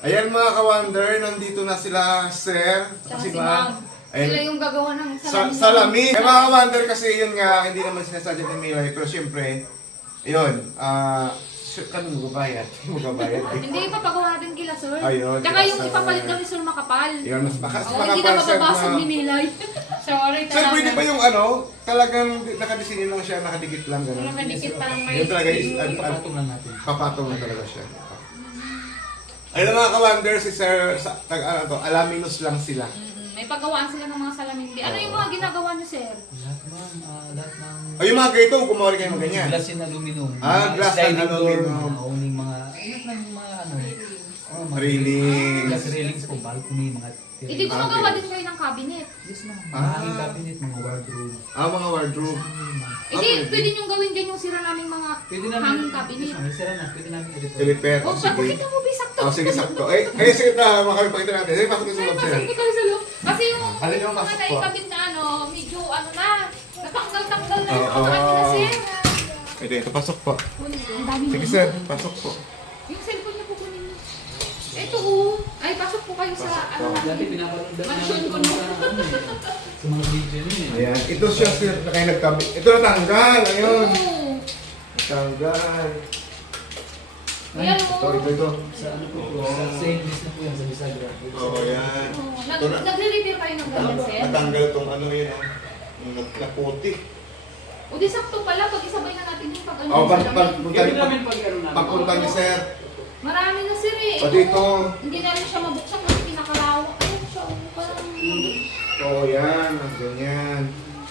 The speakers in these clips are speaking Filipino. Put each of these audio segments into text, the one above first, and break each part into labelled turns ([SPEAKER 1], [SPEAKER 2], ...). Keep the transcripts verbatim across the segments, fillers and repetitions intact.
[SPEAKER 1] Ayan mga ka-wonder, nandito na sila, sir.
[SPEAKER 2] Tsaka
[SPEAKER 1] Kasi
[SPEAKER 2] si
[SPEAKER 1] ba?
[SPEAKER 2] ma'am. Sila yung gagawa ng
[SPEAKER 1] Sa,
[SPEAKER 2] salamin.
[SPEAKER 1] salamin. Eh mga ka-wonder kasi yun nga, hindi naman sinasadya ni Milay. Pero syempre, yun, ah, uh, kami magabayad. Magabayad.
[SPEAKER 2] Hindi, ipapagawa natin kila sir.
[SPEAKER 1] Ayun,
[SPEAKER 2] Tsaka
[SPEAKER 1] kila
[SPEAKER 2] yung
[SPEAKER 1] sir.
[SPEAKER 2] ipapalit daw ni sir makapal.
[SPEAKER 1] Yun, mas baka,
[SPEAKER 2] Oo,
[SPEAKER 1] baka
[SPEAKER 2] hindi na
[SPEAKER 1] para sir
[SPEAKER 2] mababasag
[SPEAKER 1] na-
[SPEAKER 2] ni Milay. Sorry
[SPEAKER 1] Sir,
[SPEAKER 2] talaga.
[SPEAKER 1] pwede ba yung ano, talagang nakadisinin lang siya, nakadikit lang, gano'n?
[SPEAKER 2] Nakadikit pa lang may...
[SPEAKER 1] Yun talaga is, an, an,
[SPEAKER 3] Papatong lang natin.
[SPEAKER 1] papatong na talaga siya. Ayun mga ka-wonder, si sir, sa, tag, ano to, alaminos lang sila.
[SPEAKER 2] Mm, May pagawaan sila ng mga salamin. Ano yung mga ginagawa niyo sir?
[SPEAKER 3] Lahat man, ah, lahat ng...
[SPEAKER 1] Ay, yung mga ganito, gumawa rin kayo mga ganyan.
[SPEAKER 3] Glass and aluminum.
[SPEAKER 1] Ah,
[SPEAKER 3] Mga
[SPEAKER 1] glass and
[SPEAKER 3] sliding door,
[SPEAKER 1] aluminum.
[SPEAKER 3] Mga owning mga... Lahat ng mga ano... oh, mga-
[SPEAKER 1] Railings.
[SPEAKER 3] Glass railings po, balcony, mga...
[SPEAKER 2] Hindi
[SPEAKER 1] Ah,
[SPEAKER 2] gumagawa
[SPEAKER 1] okay.
[SPEAKER 2] din kayo ng cabinet.
[SPEAKER 3] Yes ma'am.
[SPEAKER 1] Ah.
[SPEAKER 3] Mga hanging cabinet, mga wardrobe.
[SPEAKER 1] Ah, mga wardrobe.
[SPEAKER 2] Hindi,
[SPEAKER 1] pwede.
[SPEAKER 2] pwede niyong gawin dyan yung sira naming mga
[SPEAKER 3] Pwede namin...
[SPEAKER 2] hanging cabinet.
[SPEAKER 3] Yes ma'am, may sira na. Pwede namin i-repair.
[SPEAKER 1] Repair.
[SPEAKER 2] Oh,
[SPEAKER 1] Oh, sige.
[SPEAKER 2] pakita mo, bisakto.
[SPEAKER 1] Oh, sige, sakto. Ay, ay, sige na, makapagpakita natin. Ay, pasok
[SPEAKER 2] Ay,
[SPEAKER 1] sa loob sir.
[SPEAKER 2] pasok kayo sa loob. Kasi yung
[SPEAKER 1] Halika,
[SPEAKER 2] yung mga
[SPEAKER 1] pasok po.
[SPEAKER 2] naikabit na ano, medyo ano na, natanggal-tanggal na yung
[SPEAKER 1] Oo.
[SPEAKER 2] mga ano na sir.
[SPEAKER 1] Ito, ito, pasok po.
[SPEAKER 2] Ang dami
[SPEAKER 1] Sige
[SPEAKER 2] na.
[SPEAKER 1] sir, pasok po.
[SPEAKER 2] Yung cellphone niyo po kunin niyo. Ito oh. Ay, pasok po kayo sa
[SPEAKER 1] Pasok
[SPEAKER 2] ano
[SPEAKER 1] po.
[SPEAKER 3] Dati
[SPEAKER 2] natin.
[SPEAKER 3] pinapanood namin
[SPEAKER 2] Mansion
[SPEAKER 3] ito
[SPEAKER 2] ko
[SPEAKER 3] mga
[SPEAKER 2] no.
[SPEAKER 3] ano eh. Sa mga video niyo eh.
[SPEAKER 1] Ayan, ito siya sir, na kayo nagkabit. Ito natanggal, ayun.
[SPEAKER 2] Oo.
[SPEAKER 1] Natanggal.
[SPEAKER 2] Ayan
[SPEAKER 1] Ito,
[SPEAKER 2] oh.
[SPEAKER 1] ito, ito.
[SPEAKER 3] Sa ano po po, sa Saint Louis na po yan, sa Bisagra.
[SPEAKER 1] Oo, yan.
[SPEAKER 2] Oo. Nag
[SPEAKER 1] Ito na.
[SPEAKER 2] nagre-repair kayo ng ganyan sir.
[SPEAKER 1] Natanggal tong ano yun, oh. Yung naputi.
[SPEAKER 2] O di sakto pala pag isabay na natin yung pag ano.
[SPEAKER 1] Oh, pag,
[SPEAKER 2] salamin.
[SPEAKER 1] pag,
[SPEAKER 3] Gawin
[SPEAKER 1] pag,
[SPEAKER 3] namin pag ano namin.
[SPEAKER 1] pagpunta ni sir.
[SPEAKER 2] Marami na sir eh.
[SPEAKER 1] Pati ito.
[SPEAKER 2] Hindi na rin siya mabuksan kasi pinakalawak. Ay, siya. Ano parang...
[SPEAKER 1] Oo, yan. Ang ganyan.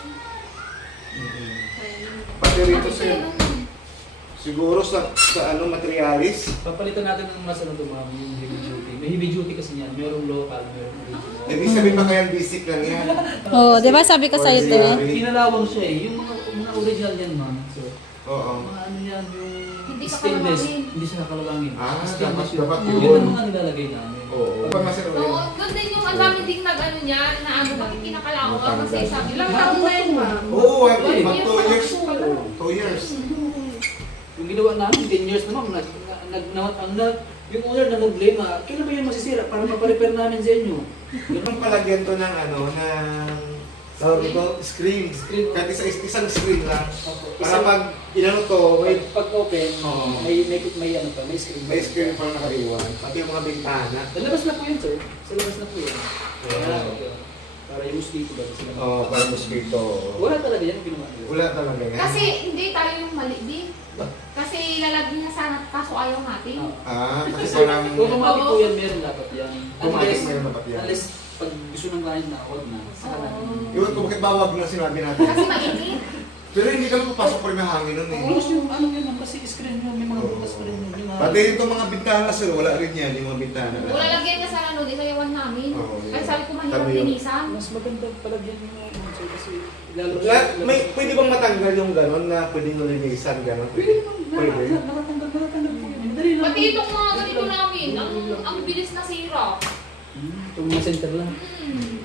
[SPEAKER 1] Mhm. Pati rito
[SPEAKER 2] Bakit
[SPEAKER 1] sir.
[SPEAKER 2] yan, ano?
[SPEAKER 1] Siguro sa, sa ano, materialis.
[SPEAKER 3] Papalitan natin ng mas ano ma'am, yung heavy duty. May heavy duty kasi niyan, merong local, merong original.
[SPEAKER 1] Ibig sabihin pa kaya basic lang yan.
[SPEAKER 4] Oo, di ba sabi ko sa'yo, te?
[SPEAKER 3] Kinalawang siya eh. Yung mga, mga original yan ma'am. So,
[SPEAKER 1] Oo.
[SPEAKER 3] mga ano yan, yung
[SPEAKER 2] Hindi
[SPEAKER 3] stainless,
[SPEAKER 2] kakalawangin.
[SPEAKER 3] hindi siya nakalawangin.
[SPEAKER 1] Ah,
[SPEAKER 3] Stainless
[SPEAKER 1] dapat-
[SPEAKER 3] yun.
[SPEAKER 1] dapat
[SPEAKER 3] Yun
[SPEAKER 1] yun.
[SPEAKER 3] ang mga nilalagay namin.
[SPEAKER 1] Oo. Pa masir
[SPEAKER 2] Oo, doon din yung ang dami ding nag-ano niya, na ano, bakit kinakalawang kasi sabi
[SPEAKER 5] Ilang
[SPEAKER 2] lang,
[SPEAKER 5] taon na yun, ma'am?
[SPEAKER 1] Oo, oh,
[SPEAKER 3] Wait,
[SPEAKER 1] mag two years. Two years.
[SPEAKER 3] Yung ginawa namin, ten years na ma'am, nag, nag, nag, ang nag, yung owner na nag-blame, ah, kailan ba yun masisira para maparepair namin sa inyo?
[SPEAKER 1] Ganun palagyan to ng ano, ng tawag ito, screen.
[SPEAKER 3] Screen.
[SPEAKER 1] Kahit isa, isang screen lang. Para
[SPEAKER 3] Isang-
[SPEAKER 1] pag inano to, may,
[SPEAKER 3] Pag, pag open,
[SPEAKER 1] Oo.
[SPEAKER 3] may, may, may, ano pa, may screen.
[SPEAKER 1] may screen pa nakaiwan. Pati yung mga bintana.
[SPEAKER 3] Sa labas na po yun, sir. Sa labas na po yan.
[SPEAKER 1] Oo.
[SPEAKER 3] Wala, okay. Para yung mosquito ba? Sa labas.
[SPEAKER 1] Oo, oh, para mosquito.
[SPEAKER 3] Wala talaga yan, ginawa nila.
[SPEAKER 1] Wala talaga yan.
[SPEAKER 2] kasi hindi tayo yung mali din. Kasi lalagyan na sana kaso ayaw natin.
[SPEAKER 1] Ah, kasi
[SPEAKER 3] Kasi
[SPEAKER 1] parang
[SPEAKER 3] kung automatic po yan, meron dapat yan.
[SPEAKER 1] automatic meron dapat yan.
[SPEAKER 3] Unless pag gusto ng client na, huwag na. Saka na.
[SPEAKER 2] Oo.
[SPEAKER 1] Yun, kung bakit bawag na sinabi natin.
[SPEAKER 2] Kasi mainit.
[SPEAKER 1] Pero hindi kami papasok pa rin may hangin nun eh.
[SPEAKER 3] Plus yung ano yun, kasi screen nyo, may mga butas pa rin yun. Yung mga-
[SPEAKER 1] Pati itong mga bintana sir, wala rin yan, yung mga bintana.
[SPEAKER 2] Wala lagyan niya sa ano, di sa yawan namin.
[SPEAKER 1] Oo, yun.
[SPEAKER 2] Kasi sabi ko mahirap
[SPEAKER 1] Sabi yun.
[SPEAKER 2] linisan.
[SPEAKER 3] Mas maganda palagyan nyo yung sir, kasi lalo
[SPEAKER 1] La, may, pwede bang matanggal yung gano'n na pwede nyo linisan gano'n?
[SPEAKER 3] Pwede naman,
[SPEAKER 1] Pwede.
[SPEAKER 3] na- nakatanggal, nakatanggal po yan. Madali lang.
[SPEAKER 2] Pati itong mga ganito namin, ang ang bilis na sira.
[SPEAKER 3] Hmm, Itong mga center lang.
[SPEAKER 2] Hmm.